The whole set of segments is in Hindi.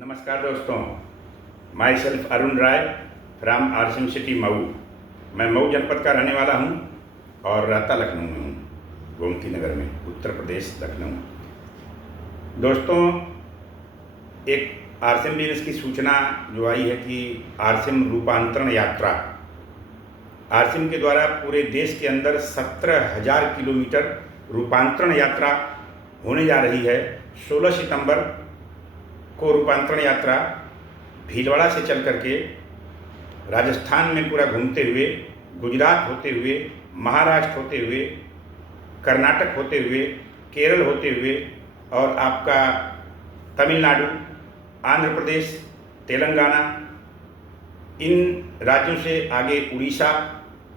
नमस्कार दोस्तों, myself Arun Rai from आरसिम सिटी मऊ। मैं मऊ जनपद का रहने वाला हूँ और रहता लखनऊ में हूँ, गोमती नगर में, उत्तर प्रदेश, लखनऊ। दोस्तों, एक आरसिम बिजनेस की सूचना जो आई है कि आरसिम रूपांतरण यात्रा, आरसिम के द्वारा पूरे देश के अंदर 17,000 किलोमीटर रूपांतरण यात्रा होने जा रही है। 16 सितंबर को रूपांतरण यात्रा भीलवाड़ा से चल करके राजस्थान में पूरा घूमते हुए, गुजरात होते हुए, महाराष्ट्र होते हुए, कर्नाटक होते हुए, केरल होते हुए और आपका तमिलनाडु, आंध्र प्रदेश, तेलंगाना, इन राज्यों से आगे उड़ीसा,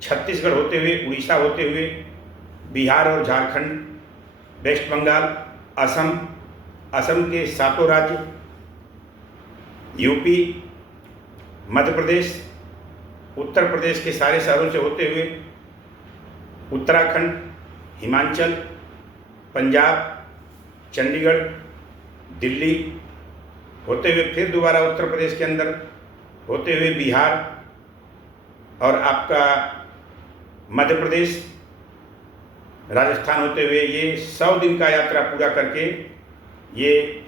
छत्तीसगढ़ होते हुए, उड़ीसा होते हुए, बिहार और झारखंड, वेस्ट बंगाल, असम के 7 राज्य, यूपी, मध्य प्रदेश, उत्तर प्रदेश के सारे शहरों से होते हुए, उत्तराखंड, हिमाचल, पंजाब, चंडीगढ़, दिल्ली होते हुए फिर दोबारा उत्तर प्रदेश के अंदर होते हुए बिहार और आपका मध्य प्रदेश, राजस्थान होते हुए, ये 100 दिन का यात्रा पूरा करके ये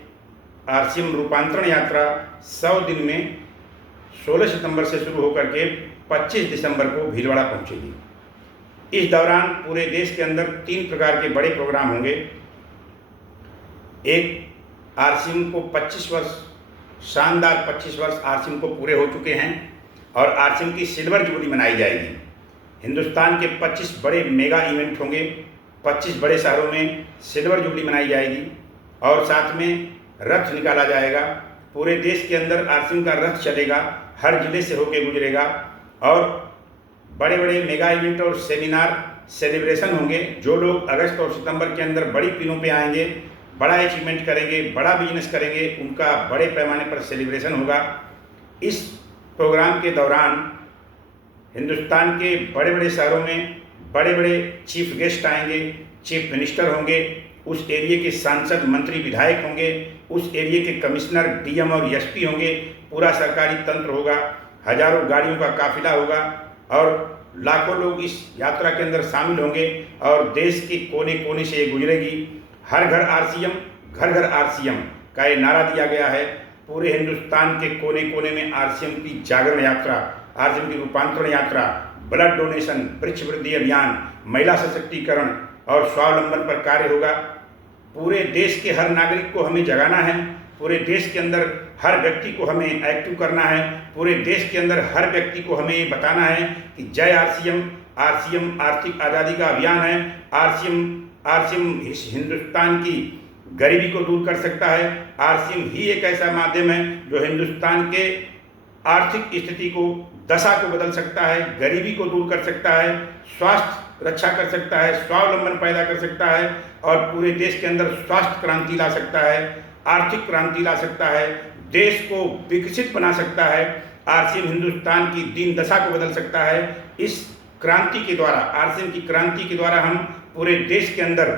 आरसिम रूपांतरण यात्रा 100 दिन में 16 सितंबर से शुरू होकर के 25 दिसंबर को भीलवाड़ा पहुंचेगी। इस दौरान पूरे देश के अंदर 3 प्रकार के बड़े प्रोग्राम होंगे। एक, आरसिम को 25 वर्ष, शानदार 25 वर्ष आरसिम को पूरे हो चुके हैं और आरसिम की सिल्वर जुबली मनाई जाएगी। हिंदुस्तान के 25 बड़े मेगा इवेंट होंगे, 25 बड़े शहरों में सिल्वर जुबली मनाई जाएगी और साथ में रथ निकाला जाएगा। पूरे देश के अंदर आरसिम का रथ चलेगा, हर जिले से होकर गुजरेगा और बड़े बड़े मेगा इवेंट और सेमिनार, सेलिब्रेशन होंगे। जो लोग अगस्त और सितंबर के अंदर बड़ी पिनों पे आएंगे, बड़ा अचीवमेंट करेंगे, बड़ा बिजनेस करेंगे, उनका बड़े पैमाने पर सेलिब्रेशन होगा। इस प्रोग्राम के दौरान हिंदुस्तान के बड़े बड़े शहरों में बड़े बड़े चीफ गेस्ट आएंगे, चीफ मिनिस्टर होंगे, उस एरिया के सांसद, मंत्री, विधायक होंगे, उस एरिया के कमिश्नर, डीएम और एसपी होंगे, पूरा सरकारी तंत्र होगा, हजारों गाड़ियों का काफिला होगा और लाखों लोग इस यात्रा के अंदर शामिल होंगे और देश के कोने कोने से ये गुजरेगी। हर घर आरसीएम, घर घर आरसीएम का ये नारा दिया गया है। पूरे हिंदुस्तान के कोने कोने में आरसीएम की जागरण यात्रा, आरसीएम की रूपांतरण यात्रा, ब्लड डोनेशन, वृक्ष वृद्धि अभियान, महिला सशक्तिकरण और स्वावलंबन पर कार्य होगा। पूरे देश के हर नागरिक को हमें जगाना है, पूरे देश के अंदर हर व्यक्ति को हमें एक्टिव करना है, पूरे देश के अंदर हर व्यक्ति को हमें ये बताना है कि जय आरसीएम, आरसीएम आर्थिक आज़ादी का अभियान है। आरसीएम हिंदुस्तान की गरीबी को दूर कर सकता है। आरसीएम ही एक ऐसा माध्यम है जो हिंदुस्तान के आर्थिक स्थिति को, दशा को बदल सकता है, गरीबी को दूर कर सकता है, स्वास्थ्य रक्षा कर सकता है, स्वावलंबन पैदा कर सकता है और पूरे देश के अंदर स्वास्थ्य क्रांति ला सकता है, आर्थिक क्रांति ला सकता है, देश को विकसित बना सकता है। आरसीएम हिंदुस्तान की दीन दशा को बदल सकता है। इस क्रांति के द्वारा, आरसीएम की क्रांति के द्वारा हम पूरे देश के अंदर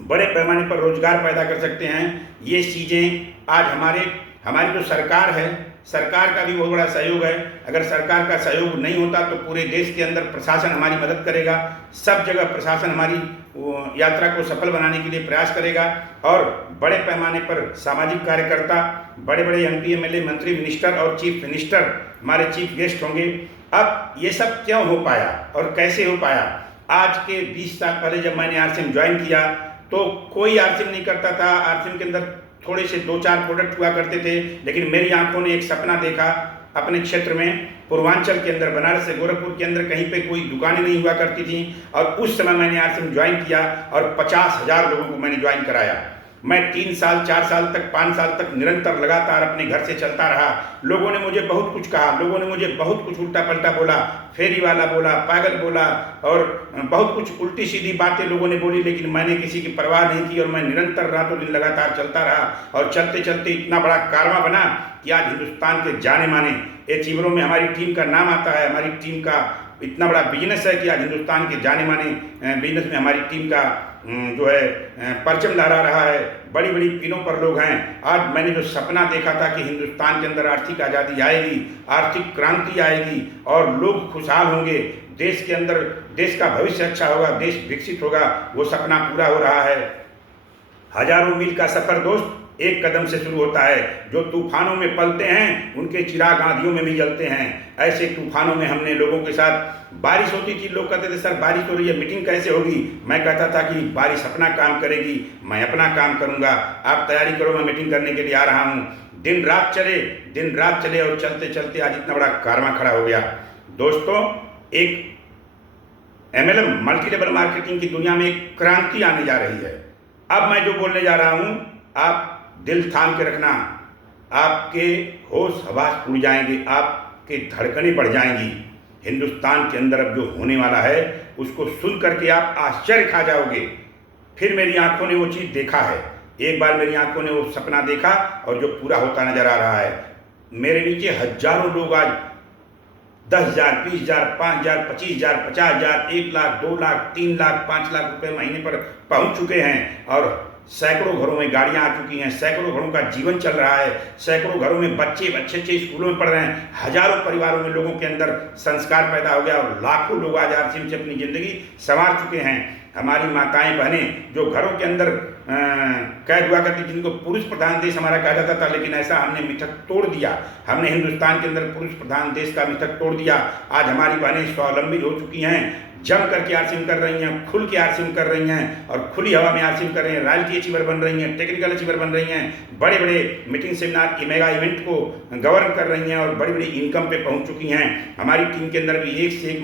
बड़े पैमाने पर रोजगार पैदा कर सकते हैं। ये चीज़ें आज हमारी जो सरकार है, सरकार का भी बहुत बड़ा सहयोग है। अगर सरकार का सहयोग नहीं होता तो पूरे देश के अंदर प्रशासन हमारी मदद करेगा। सब जगह प्रशासन हमारी यात्रा को सफल बनाने के लिए प्रयास करेगा और बड़े पैमाने पर सामाजिक कार्यकर्ता, बड़े बड़े एमपी, एमएलए, मंत्री, मिनिस्टर और चीफ मिनिस्टर हमारे चीफ गेस्ट होंगे। अब ये सब क्यों हो पाया और कैसे हो पाया? आज के 20 साल पहले जब मैंने आरसीएम ज्वाइन किया तो कोई आरसीएम नहीं करता था। आरसीएम के अंदर थोड़े से 2-4 प्रोडक्ट हुआ करते थे, लेकिन मेरी आंखों ने एक सपना देखा अपने क्षेत्र में, पूर्वांचल के अंदर, बनारस से गोरखपुर के अंदर कहीं पे कोई दुकानें नहीं हुआ करती थी और उस समय मैंने आरसीएम ज्वाइन किया और 50,000 लोगों को मैंने ज्वाइन कराया। मैं 3 साल, 4 साल तक, 5 साल तक निरंतर लगातार अपने घर से चलता रहा। लोगों ने मुझे बहुत कुछ कहा, लोगों ने मुझे बहुत कुछ उल्टा पलटा बोला, फेरी वाला बोला, पागल बोला और बहुत कुछ उल्टी सीधी बातें लोगों ने बोली, लेकिन मैंने किसी की परवाह नहीं की और मैं निरंतर रातों दिन लगातार चलता रहा और चलते चलते इतना बड़ा कारवां बना कि आज हिंदुस्तान के जाने माने अचीवरों में हमारी टीम का नाम आता है। हमारी टीम का इतना बड़ा बिजनेस है कि आज हिंदुस्तान के जाने माने बिजनेस में हमारी टीम का जो है परचम लहरा रहा है, बड़ी बड़ी पीनों पर लोग हैं। आज मैंने जो सपना देखा था कि हिंदुस्तान के अंदर आर्थिक आज़ादी आएगी, आर्थिक क्रांति आएगी और लोग खुशहाल होंगे, देश के अंदर देश का भविष्य अच्छा होगा, देश विकसित होगा, वो सपना पूरा हो रहा है। हजारों मील का सफर दोस्त एक कदम से शुरू होता है। जो तूफानों में पलते हैं उनके चिराग आंधियों में भी जलते हैं। ऐसे तूफानों में हमने लोगों के साथ, बारिश होती थी, लोग कहते थे सर बारिश हो रही है, मीटिंग कैसे होगी। मैं कहता था कि बारिश अपना काम करेगी, मैं अपना काम करूंगा, आप तैयारी करो, मैं मीटिंग करने के लिए आ रहा हूं। दिन रात चले और चलते चलते आज इतना बड़ा कारवां खड़ा हो गया। दोस्तों, एक MLM मल्टी लेवल मार्केटिंग की दुनिया में एक क्रांति आने जा रही है। अब मैं जो बोलने जा रहा हूं, आप दिल थाम के रखना, आपके होश हवास उड़ जाएंगे, आपके धड़कनें बढ़ जाएंगी। हिंदुस्तान के अंदर अब जो होने वाला है उसको सुन करके आप आश्चर्य खा जाओगे। फिर मेरी आंखों ने वो चीज़ देखा है, एक बार मेरी आंखों ने वो सपना देखा और जो पूरा होता नजर आ रहा है। मेरे नीचे हजारों लोग आज 10,000, 20,000, 5,000, 25,000, 50,000, 1 लाख, 2 लाख, 3 लाख, 5 लाख रुपए महीने पर पहुंच चुके हैं और सैकड़ों घरों में गाड़ियां आ चुकी हैं, सैकड़ों घरों का जीवन चल रहा है, सैकड़ों घरों में बच्चे अच्छे स्कूलों में पढ़ रहे हैं, हजारों परिवारों में लोगों के अंदर संस्कार पैदा हो गया और लाखों लोग आज आरसीएम से अपनी जिंदगी संवार चुके हैं। हमारी माताएं बहनें जो घरों के अंदर कैद हुआ करती, जिनको पुरुष प्रधान देश हमारा कहा जाता था, लेकिन ऐसा हमने मिथक तोड़ दिया। हमने हिंदुस्तान के अंदर पुरुष प्रधान देश का मिथक तोड़ दिया। आज हमारी बहनें स्वावलंबी हो चुकी हैं, जम करके आरसीएम कर रही हैं, खुल के आरसीएम कर रही हैं और खुली हवा में आरसीएम कर रही हैं। रॉयल्टी अचीवर बन रही हैं, टेक्निकल अचीवर बन रही हैं, बड़े बड़े मीटिंग सेमिनार की मेगा इवेंट को गवर्न कर रही हैं और बड़ी बड़ी इनकम पे पहुंच चुकी हैं। हमारी टीम के अंदर भी एक से एक